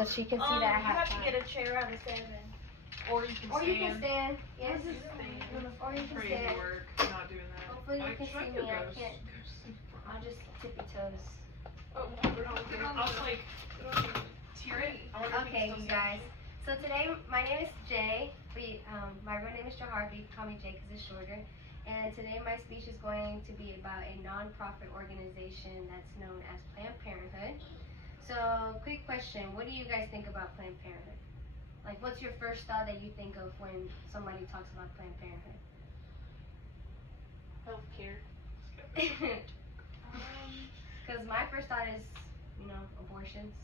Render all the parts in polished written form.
so she can see that I You have have to time. get a chair out of 7. Or you can Or stand. you can stand. Yes. Stand. Or you can Crazy stand. work. Not doing that. Hopefully you can should I see do me. I ghost? can't. I'll just tippy toes. Oh, we're not looking. I was like, tearing. Okay, you guys. So today, my name is Jay. My real name is Jahar, but you can call me Jay because it's shorter. And today my speech is going to be about a non-profit organization that's known as Planned Parenthood. So, quick question. What do you guys think about Planned Parenthood? Like, what's your first thought that you think of when somebody talks about Planned Parenthood? Healthcare. Because my first thought is, abortions.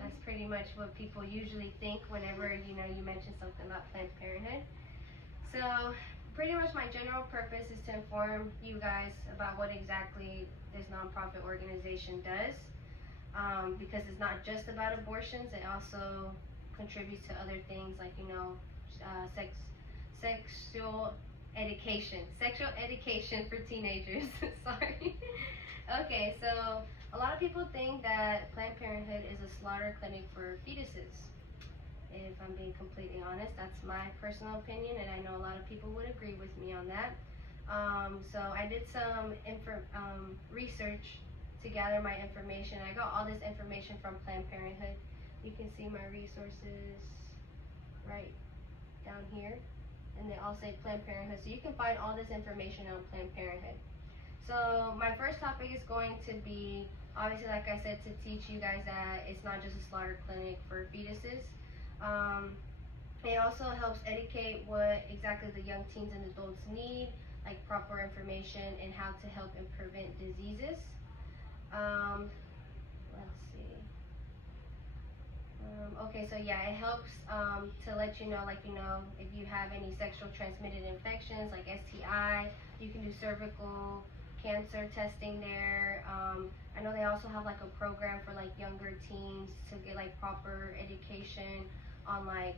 That's pretty much what people usually think whenever, you mention something about Planned Parenthood. So, pretty much my general purpose is to inform you guys about what exactly this nonprofit organization does. Because it's not just about abortions, it also contributes to other things like, sexual education for teenagers. Sorry. Okay, so a lot of people think that Planned Parenthood is a slaughter clinic for fetuses. If I'm being completely honest, that's my personal opinion, and I know a lot of people would agree with me on that. So I did some research to gather my information. I got all this information from Planned Parenthood. You can see my resources right down here, and they all say Planned Parenthood. So you can find all this information on Planned Parenthood. So my first topic is going to be, obviously, like I said, to teach you guys that it's not just a slaughter clinic for fetuses. It also helps educate what exactly the young teens and adults need, like proper information and how to help and prevent diseases. Let's see. Okay, so yeah, it helps to let you know, if you have any sexual transmitted infections like STI, you can do cervical cancer testing there. I know they also have like a program for like younger teens to get like proper education on like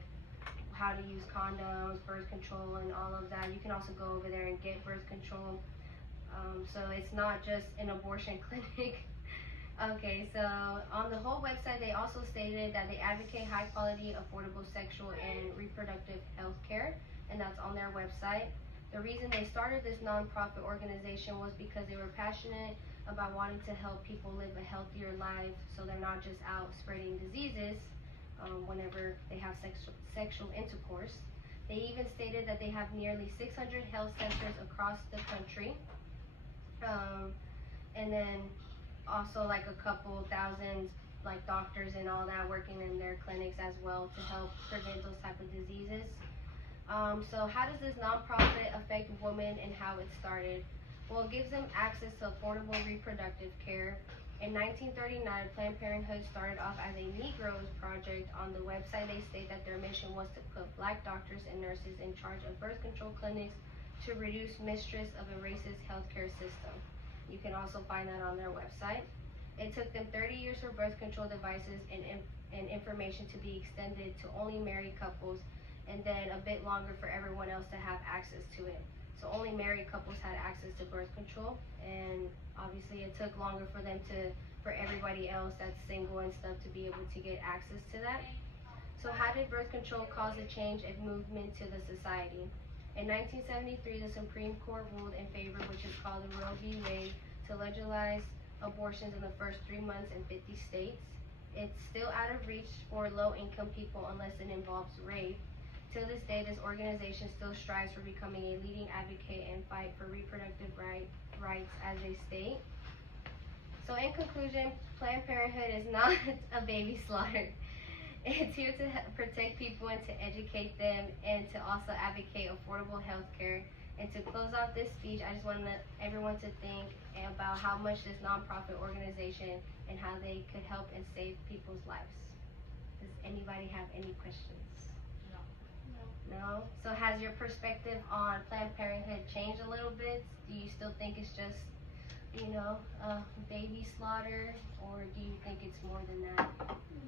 how to use condoms, birth control, and all of that. You can also go over there and get birth control. So it's not just an abortion clinic. Okay, so on the whole website, they also stated that they advocate high quality, affordable sexual and reproductive health care, and that's on their website. The reason they started this nonprofit organization was because they were passionate about wanting to help people live a healthier life, so they're not just out spreading diseases whenever they have sexual intercourse. They even stated that they have nearly 600 health centers across the country, and then also like a couple thousand like doctors and all that working in their clinics as well to help prevent those type of diseases. So how does this nonprofit affect women and how it started? Well, it gives them access to affordable reproductive care. In 1939, Planned Parenthood started off as a Negroes project. On the website, they state that their mission was to put black doctors and nurses in charge of birth control clinics to reduce mistrust of a racist healthcare system. You can also find that on their website. It took them 30 years for birth control devices and information to be extended to only married couples, and then a bit longer for everyone else to have access to it. So only married couples had access to birth control, and obviously it took longer for everybody else that's single and stuff to be able to get access to that. So how did birth control cause a change and movement to the society? In 1973, the Supreme Court ruled in favor, which is called the Roe v. Wade, to legalize abortions in the first 3 months in 50 states. It's still out of reach for low-income people unless it involves rape. To this day, this organization still strives for becoming a leading advocate and fight for reproductive rights as a state. So in conclusion, Planned Parenthood is not a baby slaughter. It's here to protect people and to educate them and to also advocate affordable health care. And to close off this speech, I just want everyone to think about how much this nonprofit organization and how they could help and save people's lives. Does anybody have any questions? No? So has your perspective on Planned Parenthood changed a little bit? Do you still think it's just, baby slaughter, or do you think it's more than that?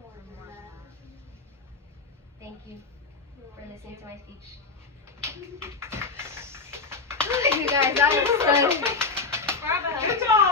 More than that. Thank you for listening to my speech. You guys, that was so... Bravo. Good job.